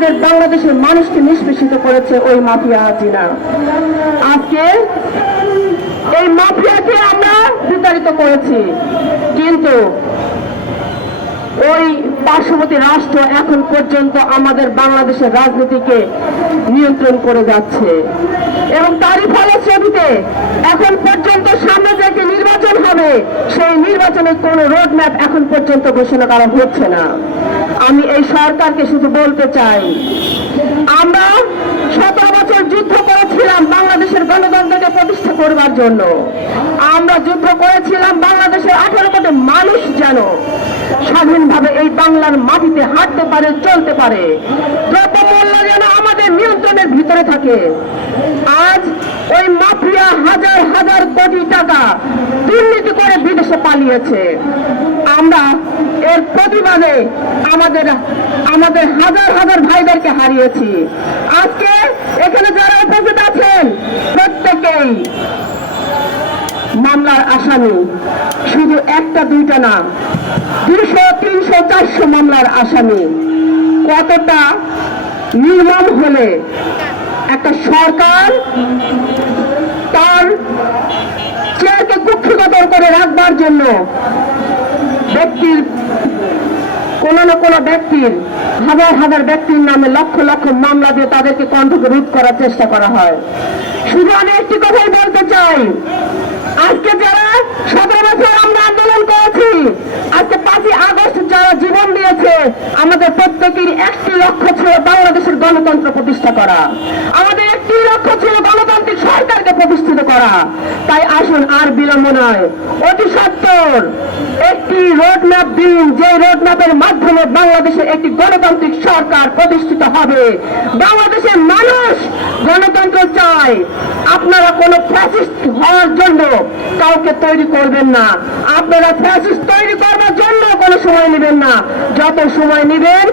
আমাদের বাংলাদেশের মানুষকে নিষ্পেষিত করেছে ওই মাফিয়া হাসিনা। আজকে এই মাফিয়াকে আমরা বিতাড়িত করেছি, কিন্তু ওই পার্শ্ববর্তী রাষ্ট্র এখন পর্যন্ত আমাদের বাংলাদেশের রাজনীতিকে নিয়ন্ত্রণ করে যাচ্ছে এবং তারই ফলশ্রুতিতে এখন পর্যন্ত সামনে যে একটি নির্বাচন হবে, সেই নির্বাচনের কোনো রোড ম্যাপ এখন পর্যন্ত ঘোষণা করা হচ্ছে না। আমি এই সরকারকে শুধু বলতে চাই, আমরা 17 বছর যুদ্ধ করেছিলাম বাংলাদেশের গণতন্ত্রকে প্রতিষ্ঠা করবার জন্য। আমরা যুদ্ধ করেছিলাম বাংলাদেশের 18 কোটি মানুষ যেন স্বাধীনভাবে এই বাংলার মাটিতে হাঁটতে পারে, চলতে পারে, দ্রব্যমূল্য যেন আমাদের নিয়ন্ত্রণের ভিতরে থাকে। আজ ওই মাফিয়া হাজার হাজার কোটি টাকা দুর্নীতি করে বিদেশে পালিয়েছে। আমরা এর প্রতিবাদে আমাদের হাজার হাজার ভাইদেরকে হারিয়েছি। আজকে এখানে যারা উপস্থিত আছেন প্রত্যেকেই মামলার আসামি, শুধু একটা দুইটা না, 200, 300, 400 মামলার আসামি। কতটা নির্মম হলে একটা সরকার তার চেয়ারকে কুক্ষিগত করে রাখবার জন্য ব্যক্তির কোন না কোন ব্যক্তির হাজার হাজার ব্যক্তির নামে লক্ষ লক্ষ মামলা দিয়ে তাদেরকে কণ্ঠকে রোধ করার চেষ্টা করা হয়। শুধু আমি একটি কথাই বলতে চাই, আজকে যারা 17 বছর আমরা আন্দোলন করেছি, আজকে 5ই আগস্ট যারা জীবন দিয়েছে, আমাদের প্রত্যেকেরই একটি লক্ষ্য ছিল বাংলাদেশের গণতন্ত্র প্রতিষ্ঠা করা, আমাদের একটি লক্ষ্য ছিল গণতান্ত্রিক সরকারকে প্রতিষ্ঠিত করা। তাই আসুন আর বিলম্ব নয়, অতি সত্বর একটি রোড ম্যাপ দিন, যে রোড ম্যাপের মাধ্যমে বাংলাদেশে একটি গণতান্ত্রিক সরকার প্রতিষ্ঠিত হবে। বাংলাদেশের মানুষ গণতন্ত্র চায়। আপনারা কোনো ফ্যাসিস্ট হওয়ার জন্য কাউকে তৈরি করবেন না, আপনারা ফ্যাসিস্ট তৈরি করবার জন্য কোনো সময় নেবেন না। যত সময় নেবেন